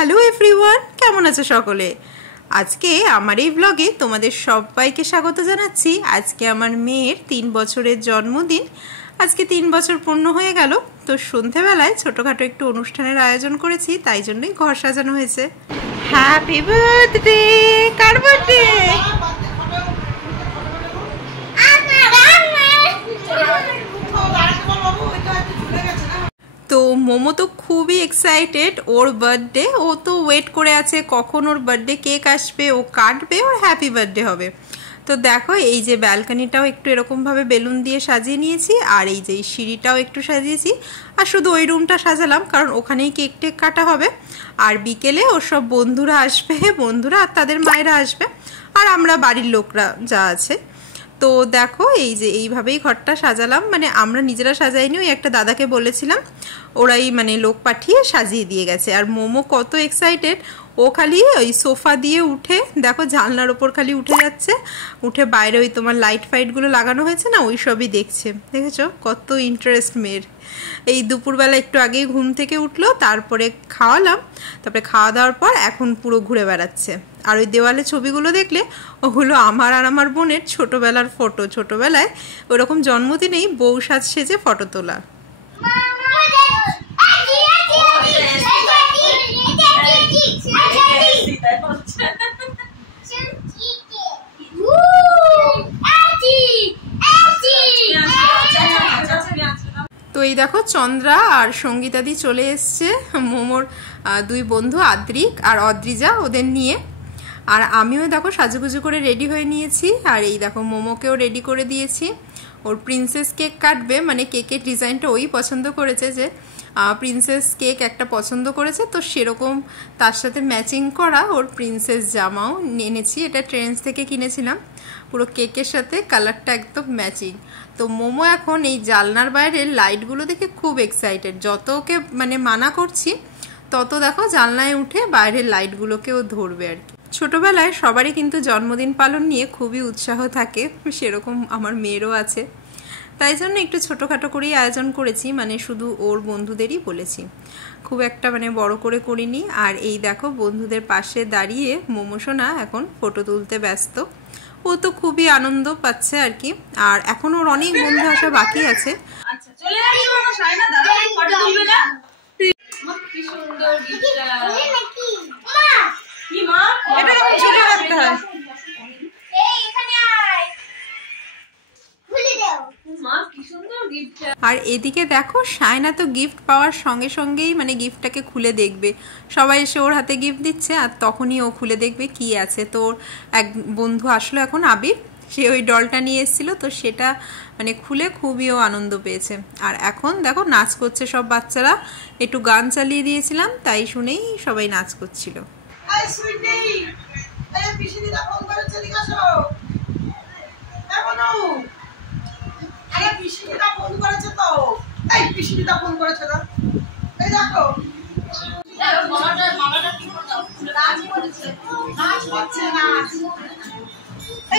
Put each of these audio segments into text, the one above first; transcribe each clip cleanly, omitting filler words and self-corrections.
Hello everyone, কেমন আছো সকলে? আজকে আমার এই ব্লগে তোমাদের সবাইকে স্বাগত জানাচ্ছি। আজকে আমার মেয়ের 3 বছরের জন্মদিন। আজকে 3 বছর পূর্ণ হয়ে গেল। তো সন্ধ্যেবেলায় ছোটোখাটো একটু অনুষ্ঠানের আয়োজন করেছি, তাই জন্যই ঘর সাজানো হয়েছে। Happy birthday! কার বার্থডে? তো মোমো তো খুবই এক্সাইটেড ওর বার্থডে। ও তো ওয়েট করে আছে কখন ওর বার্থডে কেক আসবে, ও কাটবে, ওর হ্যাপি বার্থডে হবে। তো দেখো এই যে ব্যালকনিটাও একটু এরকমভাবে বেলুন দিয়ে সাজিয়ে নিয়েছি, আর এই যে সিঁড়িটাও একটু সাজিয়েছি। আর শুধু ওই রুমটা সাজালাম কারণ ওখানেই কেক টেক কাটা হবে। আর বিকেলে ওর সব বন্ধুরা আসবে, বন্ধুরা আর তাদের মায়েরা আসবে, আর আমরা বাড়ির লোকরা যা আছে। তো দেখো এই যে এইভাবেই ঘরটা সাজালাম, মানে আমরা নিজেরা সাজাইনি, ওই একটা দাদাকে বলেছিলাম, ওরাই মানে লোক পাঠিয়ে সাজিয়ে দিয়ে গেছে। আর মোমো কত এক্সাইটেড, ও খালি ওই সোফা দিয়ে উঠে দেখো জানলার ওপর খালি উঠে যাচ্ছে, উঠে বাইরে ওই তোমার লাইট ফাইটগুলো লাগানো হয়েছে না, ওই সবই দেখছে। দেখেছো কত ইন্টারেস্ট মেয়ের। এই দুপুরবেলা একটু আগেই ঘুম থেকে উঠলো, তারপরে খাওয়ালাম, তারপরে খাওয়া দাওয়ার পর এখন পুরো ঘুরে বেড়াচ্ছে। আর ওই দেওয়ালে ছবিগুলো দেখলে ওগুলো আমার আর আমার বোনের ছোটোবেলার ফটো। ছোটোবেলায় ওরকম জন্মদিনেই বউ সাজ সেজে ফটো তোলা। তো এই দেখো চন্দ্রা আর সঙ্গীতাদি চলে এসছে, মোমোর 2 বন্ধু আদ্রিক আর অদ্রিজা, ওদের নিয়ে। আর আমিও দেখো সাজুগুজু করে রেডি হয়ে নিয়েছি। আর এই দেখো মোমোকেও রেডি করে দিয়েছি। ওর প্রিন্সেস কেক কাটবে, মানে কেকের ডিজাইনটা ওই পছন্দ করেছে, যে প্রিন্সেস কেক একটা পছন্দ করেছে, তো সেরকম তার সাথে ম্যাচিং করা ওর প্রিন্সেস জামাও এনেছি। এটা ট্রেন্ডস থেকে কিনেছিলাম, পুরো কেকের সাথে কালারটা একদম ম্যাচিং। তো মোমো এখন এই জানলার বাইরের লাইটগুলো দেখে খুব এক্সাইটেড। যত ওকে মানে মানা করছি, তত দেখো জানলায় উঠে বাইরের লাইটগুলোকেও ধরবে আর কি। ছোটবেলায় সবারই কিন্তু জন্মদিন পালন নিয়ে খুবই উৎসাহ থাকে, সেরকম আমার মেয়েরও আছে। তাই জন্য একটু ছোটোখাটো করেই আয়োজন করেছি, মানে শুধু ওর বন্ধুদেরই বলেছি, খুব একটা মানে বড় করে করিনি। আর এই দেখো বন্ধুদের পাশে দাঁড়িয়ে মোমো সোনা এখন ফটো তুলতে ব্যস্ত। ও তো খুবই আনন্দ পাচ্ছে আর কি। আর এখন ওর অনেক বন্ধু আসা বাকি আছে। আর এদিকে দেখো সায়না তো গিফট পাওয়ার সঙ্গে সঙ্গেই মানে গিফটটাকে খুলে দেখবে, সবাই এসে ওর হাতে গিফট দিচ্ছে, আর তখনই ও খুলে দেখবে কি আছে। তো ওর এক বন্ধু আসলো এখন আবির, সে ওই ডলটা নিয়ে এসেছিল, তো সেটা মানে খুলে খুবই ও আনন্দ পেয়েছে। আর এখন দেখো নাচ করছে সব বাচ্চারা, একটু গান চালিয়ে দিয়েছিলাম, তাই শুনেই সবাই নাচ করছিল।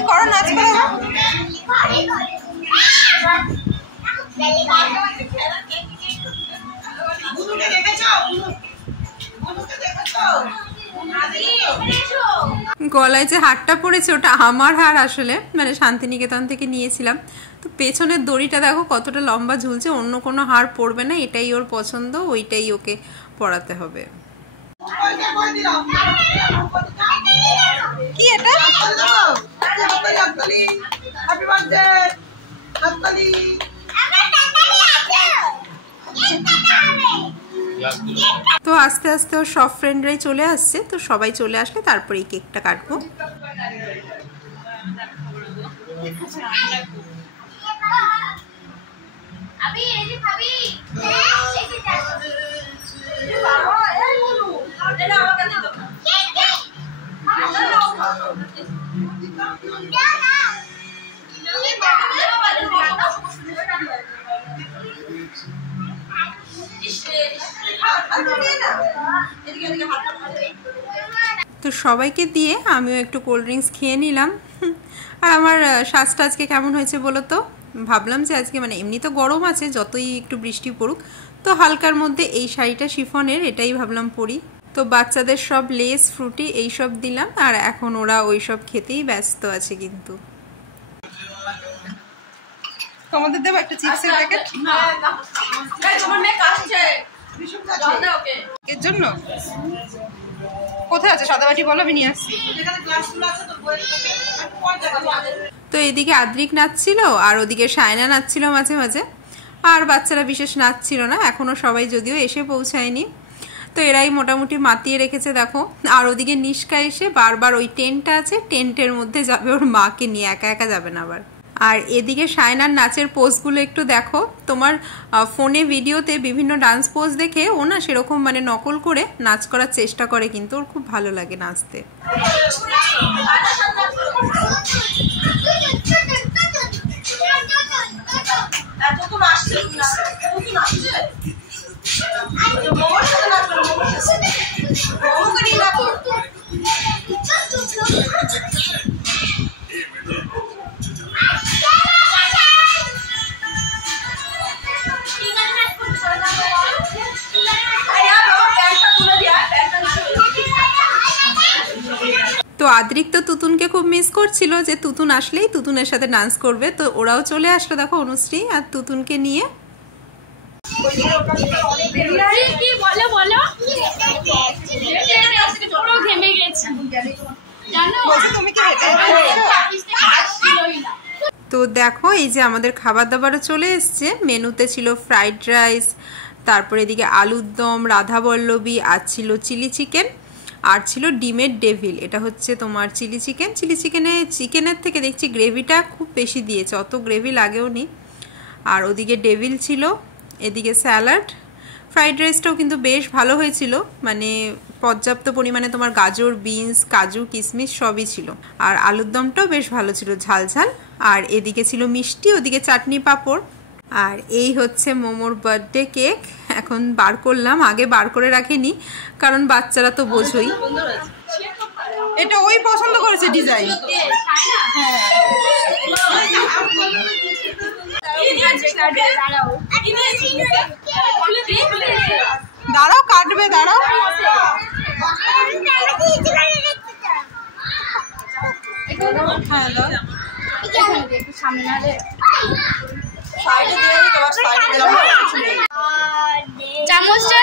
করো নাচ গলায় যে হারটা পড়েছে ওটা আমার হার আসলে, মানে শান্তিনিকেতন থেকে নিয়েছিলাম। তো পেছনের দড়িটা দেখো কতটা লম্বা ঝুলছে, অন্য কোনো হার পড়বে না, এটাই ওর পছন্দ, ওইটাই ওকে পরাতে হবে। কি এটা? তো আস্তে আস্তে ওর সব ফ্রেন্ডরাই চলে আসছে, তো সবাই চলে আসলে তারপরে এই কেকটা কাটবো। তো সবাইকে দিয়ে আমিও একটু কোল্ড ড্রিঙ্কস খেয়ে নিলাম। আর আমার সাজটা আজকে কেমন হয়েছে বলো তো? ভাবলাম যে আজকে মানে এমনি তো গরম আছে, যতই একটু বৃষ্টি পড়ুক, তো হালকার মধ্যে এই শাড়িটা শিফনের, এটাই ভাবলাম পরি। তো বাচ্চাদের সব লেস ফ্রুটি এইসব দিলাম, আর এখন ওরা ওইসব খেতেই ব্যস্ত আছে। কিন্তু তোমাদের দেবো একটা চিপসের প্যাকেট এর জন্য। কোথায় আছে সাদাবাটি বলো, আমি নিয়ে আসছি। তো এদিকে আদ্রিক নাচছিল আর ওদিকে সায়না নাচছিল মাঝে মাঝে, আর বাচ্চারা বিশেষ নাচছিল না এখনো, সবাই যদিও এসে পৌঁছায়নি। তো এরাই মোটামুটি মাতিয়ে রেখেছে দেখো। আর ওদিকে নিষ্কা এসে বারবার ওই টেন্টটা আছে, টেন্টের মধ্যে যাবে ওর মাকে নিয়ে, একা একা যাবে না আবার। আর এদিকে সায়নার নাচের পোজগুলো একটু দেখো, তোমার ফোনে ভিডিওতে বিভিন্ন ডান্স পোজ দেখে ও না সেরকম মানে নকল করে নাচ করার চেষ্টা করে, কিন্তু ওর খুব ভালো লাগে নাচতে। তো আদ্রিক তো তুতুনকে খুব মিস করছিল যে তুতুন আসলেই তুতুনের সাথে ডান্স করবে, তো ওরাও চলে আসলো দেখো অনুশ্রী আর তুতুনকে নিয়ে। তো দেখো এই যে আমাদের খাবার দাবারও চলে এসছে। মেনুতে ছিল ফ্রাইড রাইস, তারপরে এদিকে আলুর দম, রাধাবল্লভী, আর ছিল চিলি চিকেন, আর ছিল ডিমের ডেভিল। এটা হচ্ছে তোমার চিলি চিকেন। চিকেনের থেকে দেখছি গ্রেভিটা খুব বেশি দিয়েছে, অত গ্রেভি লাগেও নি। আর ওদিকে ডেভিল ছিল, এদিকে স্যালাড। ফ্রাইড রাইসটাও কিন্তু বেশ ভালো হয়েছিল, মানে পর্যাপ্ত পরিমাণে তোমার গাজর, বিনস, কাজু, কিশমিশ সবই ছিল। আর আলুর দমটাও বেশ ভালো ছিল, ঝাল ঝাল। আর এদিকে ছিল মিষ্টি, ওদিকে চাটনি পাঁপড়। আর এই হচ্ছে মোমোর বার্থডে কেক, এখন বার করলাম, আগে বার করে রাখিনি কারণ বাচ্চারা তো বোঝোই। এটা ওই পছন্দ করেছে ডিজাইন। দাঁড়াও কাটবে, দাঁড়াও। চামচটা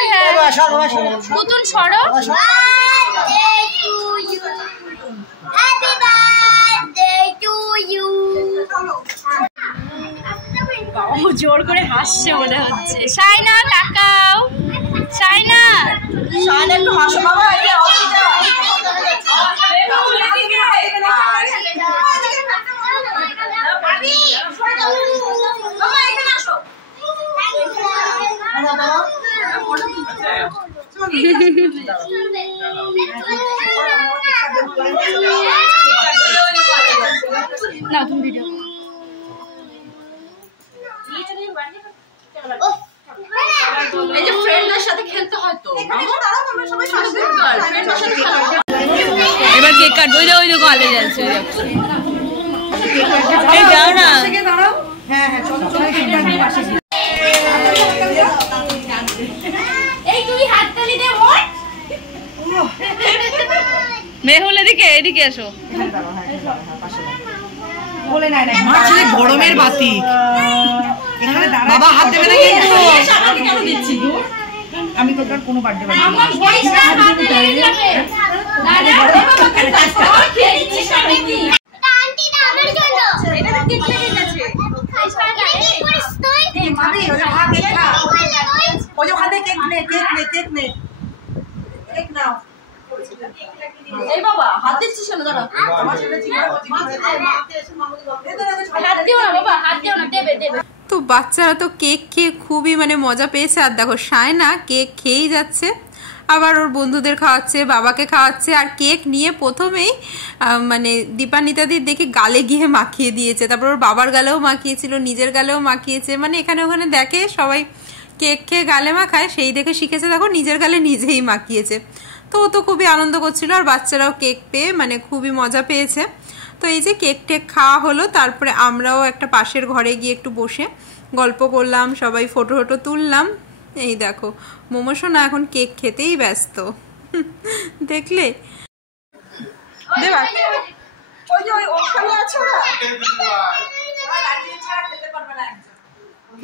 নতুন সরো। জোর করে হাসছে মনে হচ্ছে। সাইনা তাকাও, সাইনা একটু হাসো বাবা। না তুমি ভিডিও এই যে ফ্রেন্ডদের সাথে খেলতে হয় তো, এবার কেক কাটবো। ওই দেখো আলে যাচ্ছে, এই যাও না। হ্যাঁ হ্যাঁ চলো চলো, এই তুমি হাততালি দে মোর। মেহুল এদিকে, এদিকে এসো। বলে না না মাছের গরমের বাতি এখানে দাঁড়া। বাবা হাত দেবে না কিন্তু। আমাকে কেন দিচ্ছি গো? আমি তো তোর কোনো বার্থডে বানাই না। আমার ভয়েসটা হাতে লেগে যাবে। দাঁড়া বাবা খেয়ে দিচ্ছিস নাকি? এটা আন্টি দা আমার জন্য। এটা তো কেক লেগে গেছে। খাইছ না কি করিস তুই? এই মামি ওই ভাত কেক খা। ওই ওখানে কেক নে, কেক নে, কেক নে। কেক নাও। এই বাবা হাত দিচ্ছিস না, দাঁড়া। আমার ছেলে ছিল হাত দিও না বাবা, হাত দিও না, দেবে দেবে। তো বাচ্চারা তো কেক খেয়ে খুবই মানে মজা পেয়েছে। আর দেখো সায়না কেক খেয়েই যাচ্ছে, আবার ওর বন্ধুদের খাওয়াচ্ছে, বাবাকে খাওয়াচ্ছে। আর কেক নিয়ে প্রথমেই মানে দীপানিতাদির দেখে গালে গিয়ে মাখিয়ে দিয়েছে, তারপর ওর বাবার গালেও মাখিয়েছিল, নিজের গালেও মাখিয়েছে। মানে এখানে ওখানে দেখে সবাই কেক খেয়ে গালে মাখায়, সেই দেখে শিখেছে দেখো নিজের গালে নিজেই মাখিয়েছে। তো ও তো খুবই আনন্দ করছিল, আর বাচ্চারাও কেক পেয়ে মানে খুবই মজা পেয়েছে। তো এই যে কেক টেক খাওয়া হলো, তারপরে আমরাও একটা পাশের ঘরে গিয়ে একটু বসে গল্প করলাম, সবাই ফটো ফটো তুললাম। এই দেখো মোমো সোনা এখন কেক খেতেই ব্যস্ত। দেখলে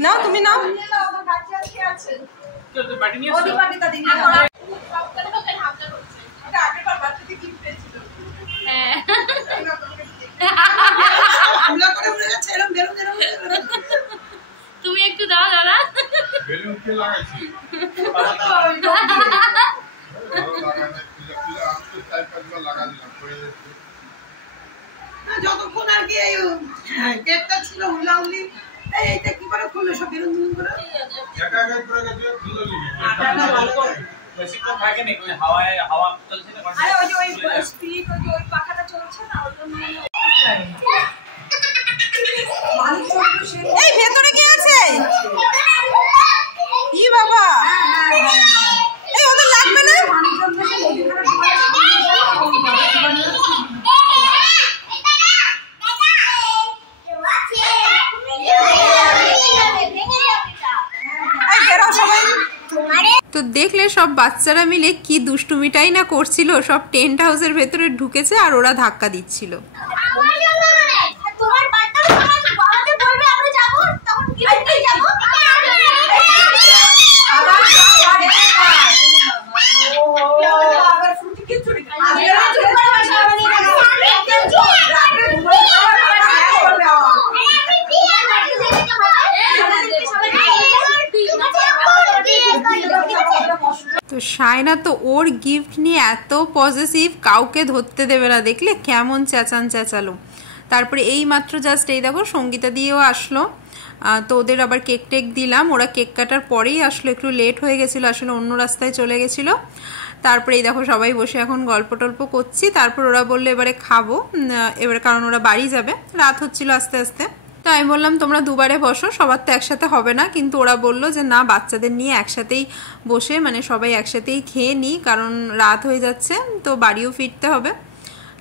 নাও, তুমি নাও। তুমি একটু দাও দাদা। যতক্ষণ আর কি গেটটা ছিল হুলাহুলি, এইটা কি করে খুললো সব বেলুন বেলুন করে একা একা করে গেছে খুললি বেশিক্ষণ থাকে না, ওই হাওয়া চলছে না। আরে ওই যে ওই স্পিড ওই পাখাটা চলছে না, ওই জন্য। এই ভেতরে কে আছে? ই বাবা, এই ওদের লাগবে না? তো দেখলে সব বাচ্চারা মিলে কি দুষ্টুমিটাই না করছিল, সব টেন্ট হাউসের ভেতরে ঢুকেছে আর ওরা ধাক্কা দিচ্ছিল। তো সায়না তো ওর গিফট নিয়ে এত পজিটিভ, কাউকে ধরতে দেবে না। দেখলে কেমন চেঁচালো। তারপরে এই মাত্র জাস্ট এই দেখো সঙ্গীতা দিয়েও আসলো। তো ওদের আবার কেক টেক দিলাম। ওরা কেক কাটার পরেই আসলো, একটু লেট হয়ে গেছিলো, আসলে অন্য রাস্তায় চলে গেছিলো। তারপরে এই দেখো সবাই বসে এখন গল্প টল্প করছি। তারপর ওরা বললো এবারে খাবো, এবারে কারণ ওরা বাড়ি যাবে, রাত হচ্ছিল আস্তে আস্তে। তো আমি বললাম তোমরা দুবারে বসো, সবার তো একসাথে হবে না। কিন্তু ওরা বললো যে না, বাচ্চাদের নিয়ে একসাথেই বসে মানে সবাই একসাথেই খেয়ে নিই, কারণ রাত হয়ে যাচ্ছে, তো বাড়িও ফিরতে হবে।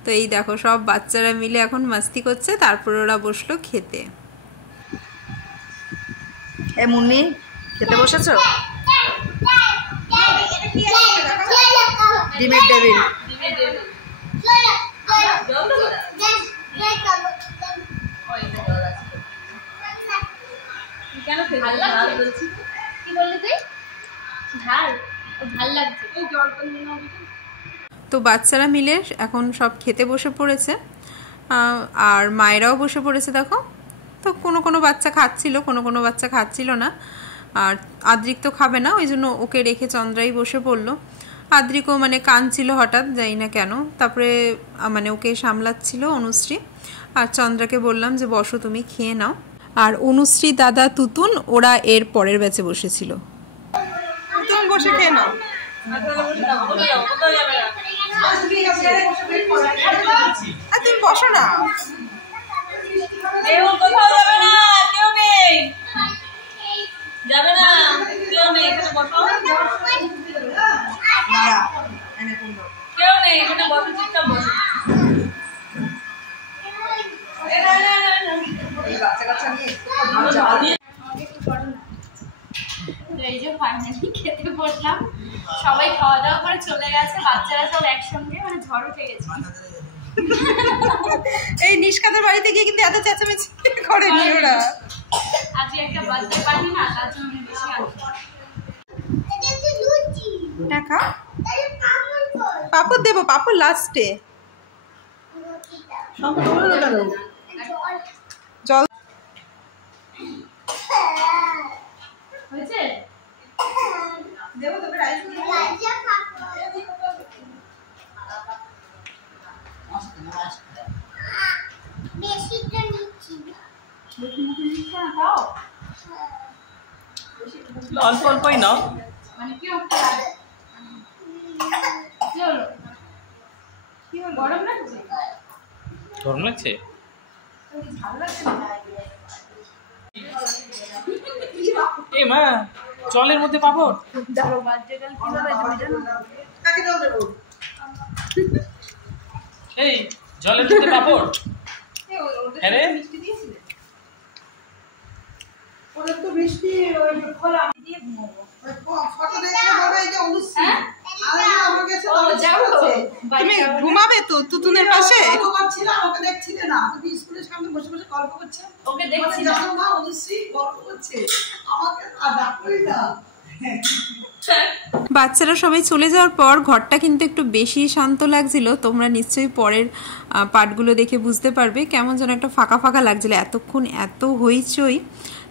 তো এই দেখো সব বাচ্চারা মিলে এখন মাস্তি করছে। তারপর ওরা বসলো খেতে। এ মুন্নি, খেতে বসেছো? ডিমের টেবিল। তো বাচ্চারা মিলে এখন সব খেতে বসে পড়েছে, আর মায়েরাও বসে পড়েছে দেখো। তো কোনো বাচ্চা খাচ্ছিল, কোনো বাচ্চা খাচ্ছিল না। আর আদ্রিক তো খাবে না, ওই জন্য ওকে রেখে চন্দ্রাই বসে পড়লো। আদ্রিকও মানে কাঁদছিল হঠাৎ, যাই না কেন। তারপরে মানে ওকে সামলাচ্ছিল অনুশ্রী। আর চন্দ্রাকে বললাম যে বসো, তুমি খেয়ে নাও। আর অনুশ্রী, দাদা, তুতুন ওরা এর পরের ব্যাচে বসেছিল। তুমি বসে খেয়ে নাও। তুমি বসো না। এই যে ফাইনালি খেতে বসলাম, সবাই খাওয়া দাওয়া করে চলে গেছে, বাচ্চারা সব একসঙ্গে, মানে ঝড় উঠে গেছে। এই নিষ্কাদের বাড়িতে গিয়ে কিন্তু এত চেঁচামেচি করেনি ওরা। আজকে একটা বার্থডে পার্টি না, তার জন্য বেশি আসে। দেখা পাপড় দেবো, পাপড় লাস্টে। জল হয়েছে? দেবো তোকে রাইস অল্প অল্পই নাও। মানে কি হলো? গরম লাগছে? গরম লাগছে? এ মা, জলের মধ্যে পাপড়? এই জলের মধ্যে পাপড়? আরে ওদের তো বৃষ্টি, ওই খোলা দিয়ে ঘুমাবো। ফটো দেখলে বলবে এই যে অনুশ্রী তুমি ঘুমাবে তো তুতুনের পাশে? আমাকে দেখছিলে না, তুমি স্কুলের সামনে বসে বসে গল্প করছো। ওকে দেখছি না মা, অনুশ্রী গল্প করছে, আমাকে ডাকলি না। বাচ্চারা সবাই চলে যাওয়ার পর ঘরটা কিন্তু একটু বেশি শান্ত লাগছিল। তোমরা নিশ্চয়ই পরের পার্টগুলো দেখে বুঝতে পারবে কেমন যেন একটা ফাঁকা ফাঁকা লাগছিল, এতক্ষণ এত হইচই,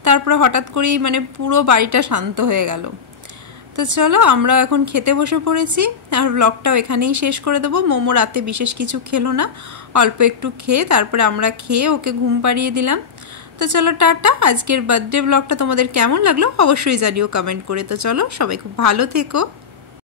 তারপরে হঠাৎ করেই মানে পুরো বাড়িটা শান্ত হয়ে গেল। তো চলো আমরা এখন খেতে বসে পড়েছি, আর ব্লগটাও এখানেই শেষ করে দেবো। মোমো রাতে বিশেষ কিছু খেলো না, অল্প একটু খেয়ে তারপরে আমরা খেয়ে ওকে ঘুম পাড়িয়ে দিলাম। তো চলো টাটা। আজকের বার্থডে ব্লগটা তোমাদের কেমন লাগলো অবশ্যই জানিও কমেন্ট করে। তো চলো সবাই খুব ভালো থেকো।